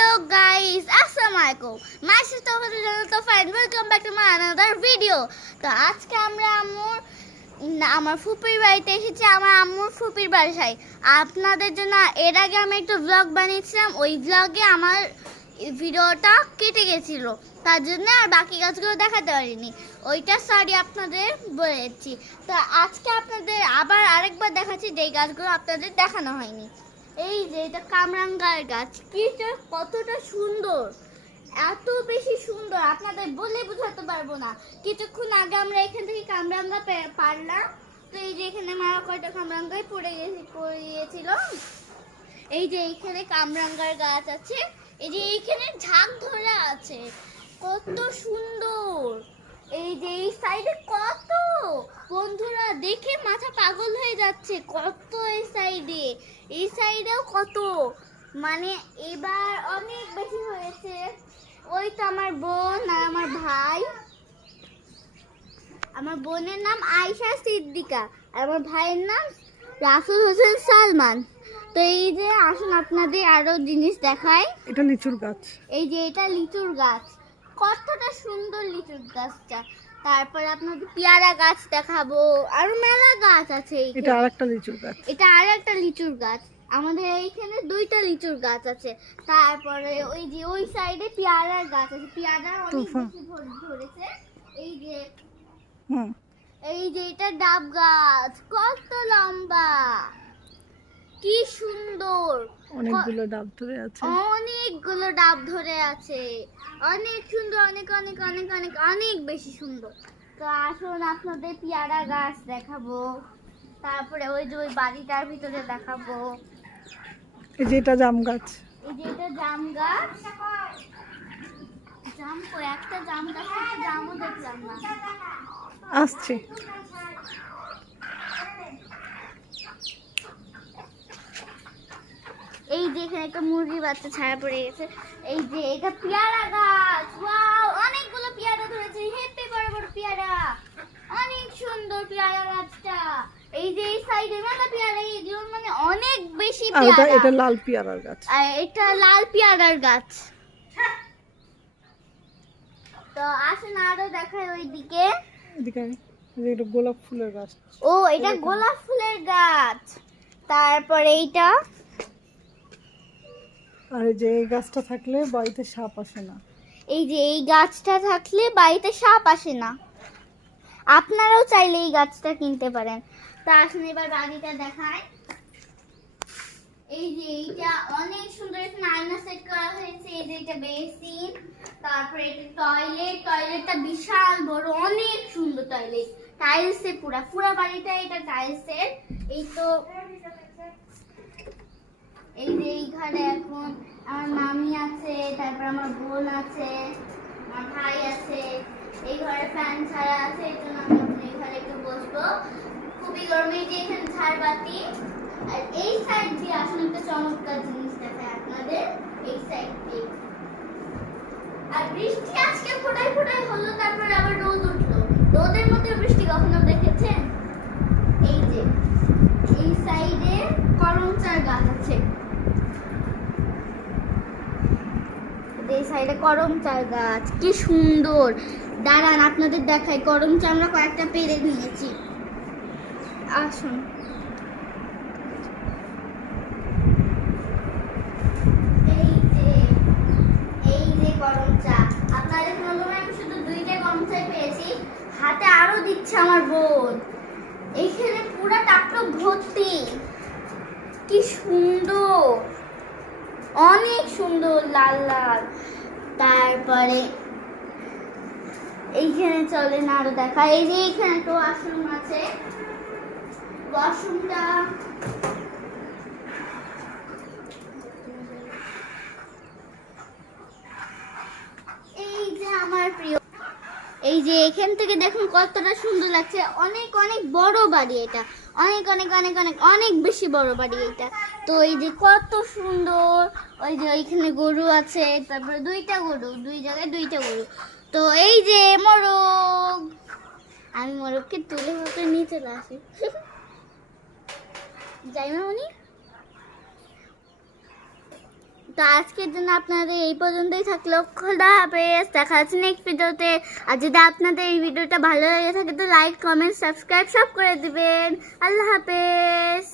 Hello guys, Assalamualaikum. Myself Tawfiq and welcome back to my another video. তো আজকে আমরা আমার ফুপির বাড়িতে এসেছি, আমার আম্মুর ফুপির বাসায়। আপনাদের জন্য এর আগে আমি একটা ব্লগ বানিয়েছিলাম, ওই ব্লগে আমার ভিডিওটা কেটে গেছিল, তার জন্য আর বাকি কাজগুলো দেখাতে পারিনি। ওইটা সরি আপনাদের বলেছি। তো আজকে আপনাদের আবার আরেকবার দেখাচ্ছি যেই গাছগুলো আপনাদের দেখানো হয়নি। এই যে এটা কামরাঙ্গার গাছ, কতটা সুন্দর, এত বেশি সুন্দর আপনাদের বলে বোঝাতে পারবো না। কিছুক্ষণ আগে আমরা এখান থেকে কামরাঙ্গা পারলাম। তো এই যে এখানে মারা কয়টা কামরাঙ্গায় পড়ে গিয়েছিল। এই যে এইখানে কামরাঙ্গার গাছ আছে, এই যে এইখানে ঝাঁক ধরা আছে, কত সুন্দর। এই যে এই সাইডে কত, বন্ধুরা দেখে মাথা পাগল হয়ে যাচ্ছে, কত এই সাইডেও কত, মানে এবার অনেক বেশি হয়েছে। ওই তো আমার বোন আর আমার ভাই, আমার বোনের নাম আয়েশা সিদ্দিকা আর আমার ভাইয়ের নাম রাসুল হোসেন সালমান। তো এই যে আসুন আপনাদের আরো জিনিস দেখাই। এটা লিচুর গাছ, এই যে এটা লিচুর গাছ, কতটা সুন্দর লিচুর গাছটা। তারপর আপনাদের পেয়ারা গাছ দেখাবো, আরো মেলা গাছ আছে। এটা আরেকটা লিচুর গাছ, এটা আরেকটা লিচুর গাছ। আমাদের এইখানে দুইটা লিচুর গাছ আছে। তারপরে ওই যে ওই সাইডে পেয়ারার গাছ আছে, পেয়ারা অনেক বেশি ধরেছে। এই যে এটা ডাব গাছ, কত লম্বা, কি সুন্দর, অনেকগুলো ডাব ধরে আছে, অনেকগুলো ডাব ধরে আছে, অনেক সুন্দর, অনেক অনেক অনেক অনেক অনেক বেশি সুন্দর। তো আসুন আপনাদের পেয়ারা গাছ দেখাবো, তারপরে ওই যে ওই বাড়িটার ভিতরে দেখাবো। এই যে এটা জাম গাছ, এই যে এটা জাম গাছ, জাম কই, একটা জাম গাছ থেকে জামও দেখলাম না, আসছে। এই যে এখানে একটা মুরগির বাচ্চা ছায়া পড়ে গেছে। এই যে এটা পেয়ারা গাছ, ওয়াও, অনেকগুলো পেয়ারা ধরেছে, হেপি বড় বড় পেয়ারা, অনেক সুন্দর পেয়ারা গাছটা। এই যে এই সাইডে মেলা পেয়ারা, এইগুলো মানে অনেক বেশি পেয়ারা। এটা লাল পেয়ারার গাছ, আর এটা লাল পেয়ারার গাছ। তো আসুন আরো দেখাই ওইদিকে। এদিকে এটা গোলাপ ফুলের গাছ। ও এটা গোলাপ ফুলের গাছ। তারপরে এইটা, আর এই যে এই গাছটা থাকলে বাড়িতে সাপ আসে না। এই যে এই গাছটা থাকলে বাড়িতে সাপ আসে না। আপনারাও চাইলে এই গাছটা কিনতে পারেন। তা আসুন এবার বাড়িটা দেখায়। এই যে এইটা অনেক সুন্দর, এখানে আয়না সেট করা হয়েছে। এই যে এটা বেসিন, তারপরে এটা টয়লেটটা বিশাল বড়, অনেক সুন্দর টয়লেট, টাইলসে পুরা বাড়িটা এটা টাইলসের। এই তো এই যে এই ঘরে এখন আমার মামি আছে, তারপর আমার বোন আছে, আমার ভাই আছে। এই ঘরে ফ্যান ছাড়া আছে, এই জন্য আমি এখন এই ঘরে একটু বসবো, খুবই গরম। এই যে এখানে ঝাড়বাতি। আর এই সাইড দিয়ে আসলে একটা চমৎকার জিনিস দেখায় আপনাদের, এই সাইড দিয়ে। আর বৃষ্টি আজকে ফোটায় হলো, তারপর আবার রোদ উঠলো। রোদের মধ্যে বৃষ্টি কখনো দেখেছেন? এই যে এই সাইডে করমচার গাছ আছে, এই সাইডে করমচার গাছ, কি সুন্দর। দাঁড়ান আপনাদের দেখাই, করমচা আমরা কয়েকটা পেরে নিয়েছি, আসুন। এই যে করমচা, আপনাদের বলবো না, আমি শুধু দুইটা করমচাই পেয়েছি, হাতে আরো দিচ্ছে আমার বোন। এইখানে পুরো টাপটা ভর্তি, কি সুন্দর, অনেক সুন্দর, লাল লাল। তারপরে এইখানে চলেন আরো দেখা। এই যে এইখানে একটা ওয়াশরুম আছে, ওয়াশরুমটা এই যে আমার প্রিয়। এই যে এখান থেকে দেখুন কতটা সুন্দর লাগছে, অনেক অনেক বড় বাড়ি এটা, অনেক অনেক অনেক অনেক অনেক বেশি বড় বাড়ি এটা। তো এই যে কত সুন্দর, ওই যে ওইখানে গরু আছে, তারপরে দুইটা গরু, দুই জায়গায় দুইটা গরু। তো এই যে মোরগ, আমি মোরগকে তুলে হতে নিয়ে চলে আসি, যাই না উনি। তো আজকের জন্য আপনাদের এই পর্যন্তই থাকলো। খোদা হাফেজ, দেখা হচ্ছে নেক্সট ভিডিওতে। আর যদি আপনাদের এই ভিডিওটা ভালো লেগে থাকে তো লাইক, কমেন্ট, সাবস্ক্রাইব সব করে দিবেন। আল্লাহ হাফেজ।